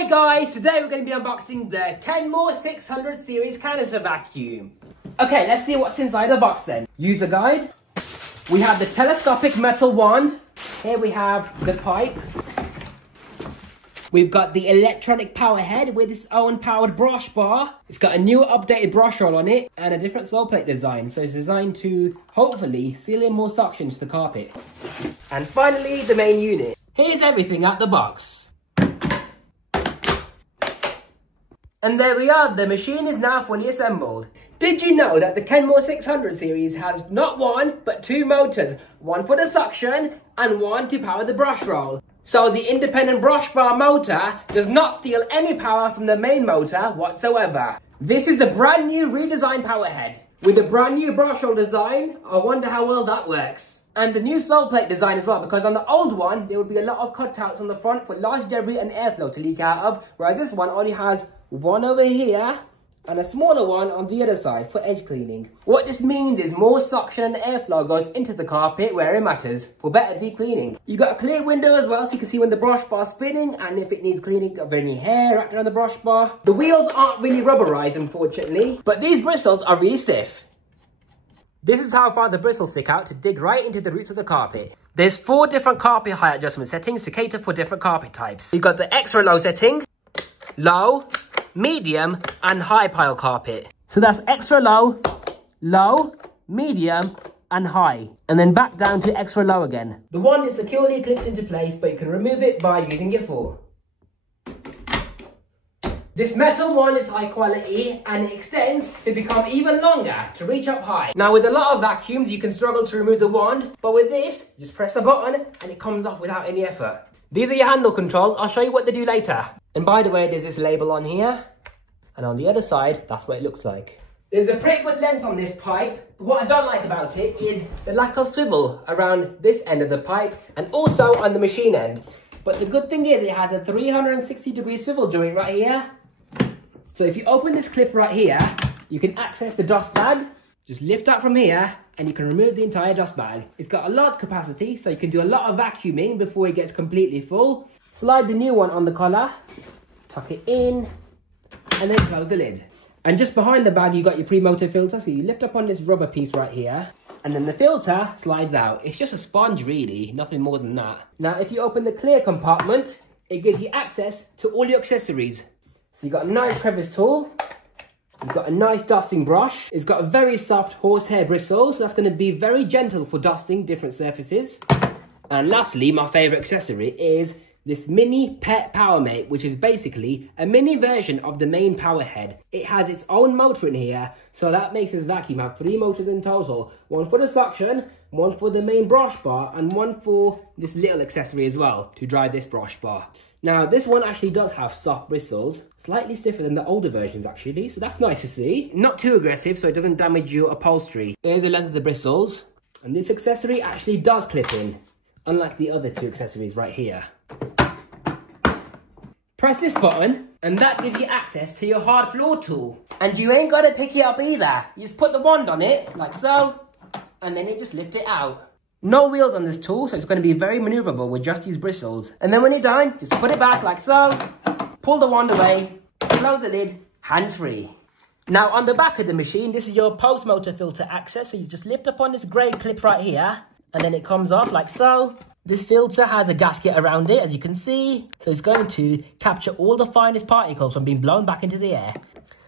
Hi guys, today we're going to be unboxing the Kenmore 600 Series Canister Vacuum. Okay, let's see what's inside the box then. User guide. We have the telescopic metal wand. Here we have the pipe. We've got the electronic power head with its own powered brush bar. It's got a new updated brush roll on it and a different sole plate design. So it's designed to hopefully seal in more suction to the carpet. And finally, the main unit. Here's everything out the box. And there we are, the machine is now fully assembled. Did you know that the Kenmore 600 series has not one, but two motors, one for the suction and one to power the brush roll. So the independent brush bar motor does not steal any power from the main motor whatsoever. This is a brand new redesigned power head. With a brand new brush roll design, I wonder how well that works. And the new sole plate design as well, because on the old one, there would be a lot of cutouts on the front for large debris and airflow to leak out of, whereas this one only has one over here and a smaller one on the other side for edge cleaning. What this means is more suction and airflow goes into the carpet where it matters for better deep cleaning. You've got a clear window as well so you can see when the brush bar is spinning and if it needs cleaning of any hair wrapped around the brush bar. The wheels aren't really rubberized unfortunately, but these bristles are really stiff. This is how far the bristles stick out to dig right into the roots of the carpet. There's 4 different carpet height adjustment settings to cater for different carpet types. You've got the extra low setting, low, medium and high pile carpet. So that's extra low, low, medium and high. And then back down to extra low again. The wand is securely clipped into place, but you can remove it by using your fork. This metal wand is high quality and it extends to become even longer to reach up high. Now with a lot of vacuums you can struggle to remove the wand, but with this just press a button and it comes off without any effort. These are your handle controls. I'll show you what they do later. And by the way, there's this label on here. And on the other side, that's what it looks like. There's a pretty good length on this pipe. But what I don't like about it is the lack of swivel around this end of the pipe and also on the machine end. But the good thing is it has a 360-degree swivel joint right here. So if you open this clip right here, you can access the dust bag. Just lift up from here and you can remove the entire dust bag. It's got a lot of capacity, so you can do a lot of vacuuming before it gets completely full. Slide the new one on the collar, tuck it in, and then close the lid. And just behind the bag, you got your pre-motor filter, so you lift up on this rubber piece right here, and then the filter slides out. It's just a sponge really, nothing more than that. Now, if you open the clear compartment, it gives you access to all your accessories. So you've got a nice crevice tool, you've got a nice dusting brush, it's got a very soft horsehair bristle, so that's going to be very gentle for dusting different surfaces. And lastly, my favourite accessory is this mini pet power mate, which is basically a mini version of the main power head. It has its own motor in here, so that makes this vacuum have 3 motors in total. One for the suction, one for the main brush bar, and one for this little accessory as well, to drive this brush bar. Now, this one actually does have soft bristles, slightly stiffer than the older versions actually, so that's nice to see. Not too aggressive, so it doesn't damage your upholstery. Here's the length of the bristles, and this accessory actually does clip in, unlike the other 2 accessories right here. Press this button, and that gives you access to your hard floor tool. And you ain't got to pick it up either. You just put the wand on it, like so, and then you just lift it out. No wheels on this tool, so it's going to be very maneuverable with just these bristles. And then when you're done, just put it back like so, pull the wand away, close the lid, hands-free. Now on the back of the machine, this is your post-motor filter access, so you just lift up on this grey clip right here, and then it comes off like so. This filter has a gasket around it, as you can see, so it's going to capture all the finest particles from being blown back into the air.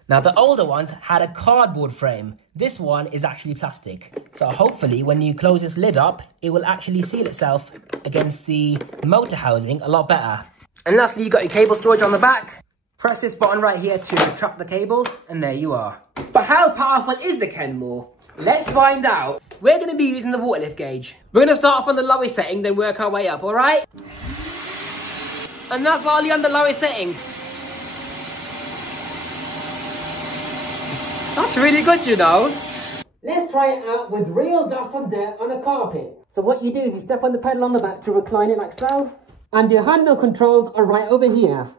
Now, the older ones had a cardboard frame. This one is actually plastic. So hopefully, when you close this lid up, it will actually seal itself against the motor housing a lot better. And lastly, you've got your cable storage on the back. Press this button right here to retract the cable, and there you are. But how powerful is the Kenmore? Let's find out. We're going to be using the water lift gauge. We're going to start off on the lowest setting, then work our way up, all right? And that's only on the lowest setting. That's really good, you know. Let's try it out with real dust and dirt on a carpet. So what you do is you step on the pedal on the back to recline it like so. And your handle controls are right over here.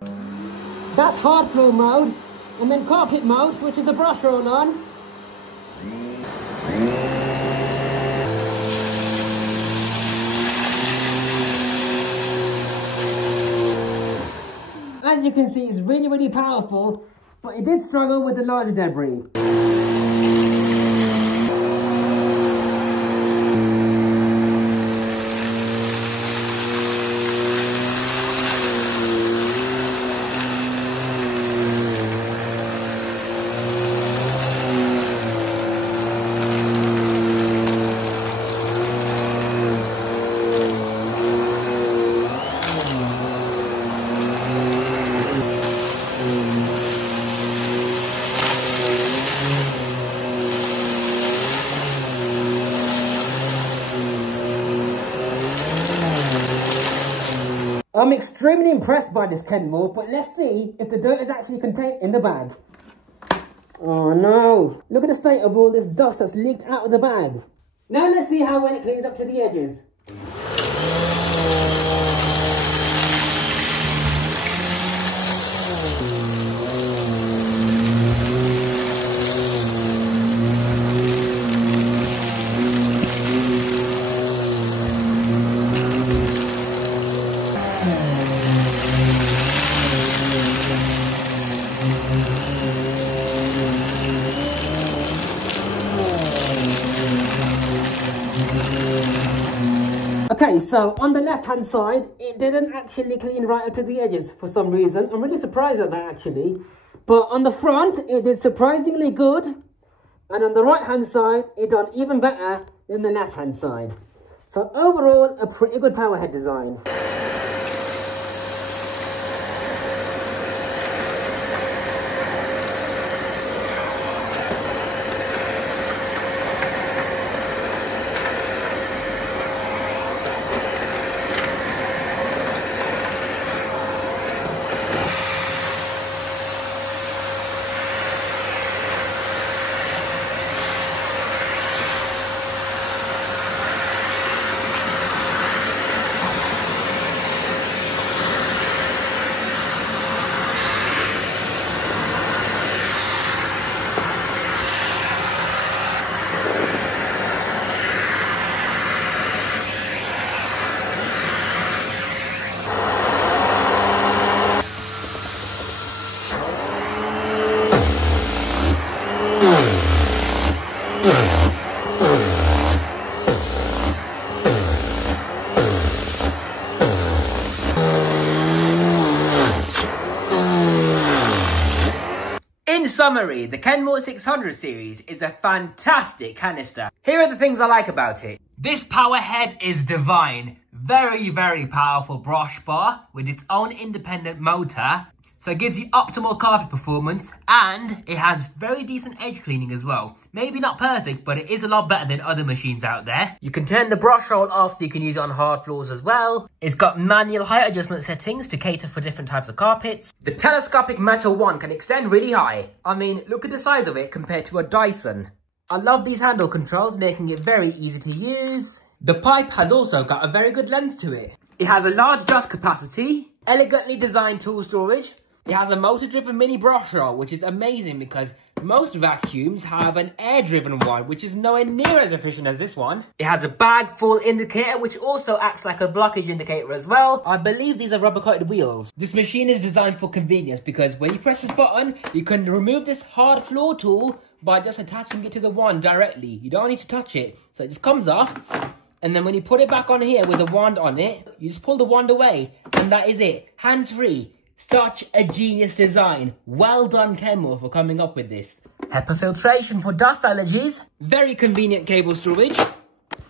That's hard flow mode. And then carpet mode, which is a brush roll on. as you can see, it's really, really powerful, but it did struggle with the larger debris. I'm extremely impressed by this Kenmore, but let's see if the dirt is actually contained in the bag. Oh no, look at the state of all this dust that's leaked out of the bag. Now let's see how well it cleans up to the edges. Okay, so on the left hand side, it didn't actually clean right up to the edges for some reason. I'm really surprised at that actually. But on the front, it did surprisingly good. And on the right hand side, it done even better than the left hand side. So overall, a pretty good powerhead design. In summary, the Kenmore 600 series is a fantastic canister. Here are the things I like about it. This power head is divine. Very, very powerful brush bar with its own independent motor. So it gives you optimal carpet performance, and it has very decent edge cleaning as well. Maybe not perfect, but it is a lot better than other machines out there. You can turn the brush roll off so you can use it on hard floors as well. It's got manual height adjustment settings to cater for different types of carpets. The telescopic metal wand can extend really high. I mean, look at the size of it compared to a Dyson. I love these handle controls, making it very easy to use. The pipe has also got a very good length to it. It has a large dust capacity, elegantly designed tool storage. It has a motor-driven mini brush roll, which is amazing because most vacuums have an air-driven one, which is nowhere near as efficient as this one. It has a bag full indicator, which also acts like a blockage indicator as well. I believe these are rubber-coated wheels. This machine is designed for convenience because when you press this button, you can remove this hard floor tool by just attaching it to the wand directly. You don't need to touch it, so it just comes off. And then when you put it back on here with a wand on it, you just pull the wand away, and that is it. Hands-free. Such a genius design. Well done, Kenmore, for coming up with this. HEPA filtration for dust allergies. Very convenient cable storage.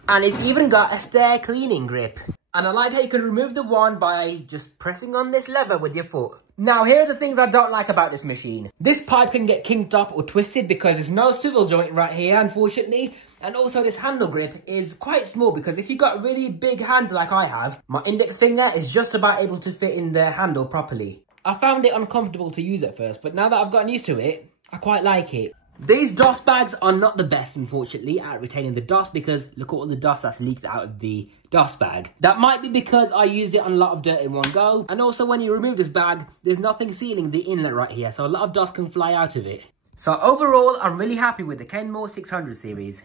And it's even got a stair cleaning grip. And I like how you can remove the wand by just pressing on this lever with your foot. Now, here are the things I don't like about this machine. This pipe can get kinked up or twisted because there's no swivel joint right here, unfortunately. And also this handle grip is quite small because if you've got really big hands like I have, my index finger is just about able to fit in the handle properly. I found it uncomfortable to use at first, but now that I've gotten used to it, I quite like it. These dust bags are not the best, unfortunately, at retaining the dust because look at all the dust that's leaked out of the dust bag. That might be because I used it on a lot of dirt in one go. And also when you remove this bag, there's nothing sealing the inlet right here, so a lot of dust can fly out of it. So overall, I'm really happy with the Kenmore 600 series.